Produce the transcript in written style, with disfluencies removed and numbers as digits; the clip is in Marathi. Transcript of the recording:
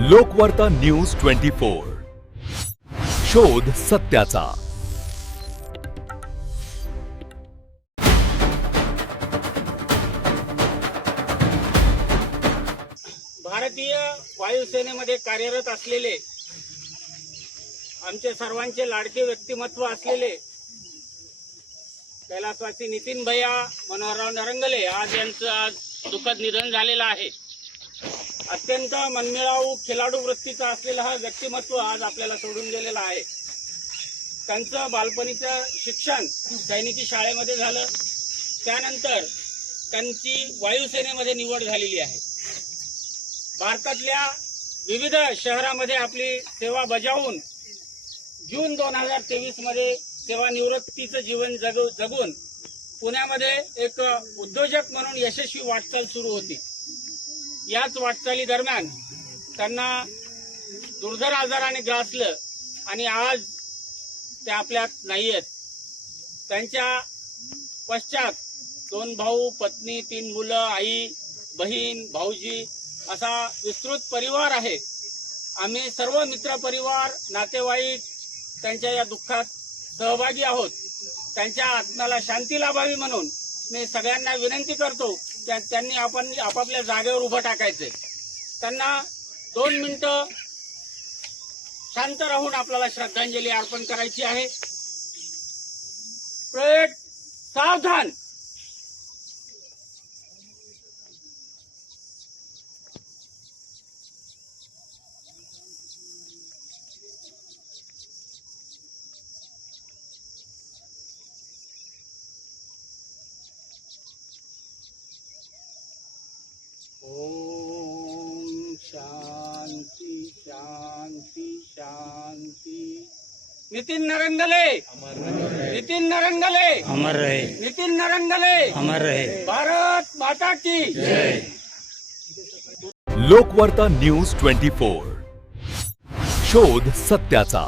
लोकवार्ता न्यूज 24 शोध सत्याचा। भारतीय वायुसेनेमध्ये कार्यरत असलेले आमचे सर्वांचे लाडके व्यक्तिमत्व असलेले कैलासवासी नितीन भैया मनोहरराव नरंगले आज दुःखद निधन झालेलं आहे। अत्यंत मनमिळावू खिलाडू वृत्तीचा असलेला हा व्यक्तिमत्व आज आपल्याला सोडून गेलेला आहे। त्यांचं बालपणीचं शिक्षण सैनिकी शाळेमध्ये झालं, त्यानंतर त्यांची वायुसेनेमध्ये निवड झालेली आहे। भारतातल्या विविध शहरामध्ये आपली सेवा बजावून जून 2023 मध्ये सेवानिवृत्तीचं जीवन जगून पुण्यामध्ये एक उद्योजक म्हणून यशस्वी वाटचाल सुरू होती। याच वाटचाली दरम्यान त्यांना दुर्धर आजाराने ग्रासलं आणि आज ते आपल्यात नाहीयेत। त्यांच्या पश्चात 2 भाऊ, पत्नी, 3 मुलं, आई, बहीण, भाऊजी असा विस्तृत परिवार आहे। आम्ही सर्व मित्र परिवार, नातेवाईक त्यांच्या या दुःखात सहभागी आहोत। त्यांच्या आत्म्याला शांती लाभावी म्हणून मी सगळ्यांना विनंती करतो की त्यांनी आपापल्या जागेवर उभं टाकायचे। त्यांना 2 मिनिटं शांत राहून आपल्याला श्रद्धांजली अर्पण करायची आहे। प्रोजेक्ट सावधान। ओम शांति शांति शांति। नितिन नरंगले नितिन नरंगले अमर रहे, नितिन नरंगले अमर रहे। भारत माता की जय। लोकवार्ता न्यूज 24 शोध सत्याचा।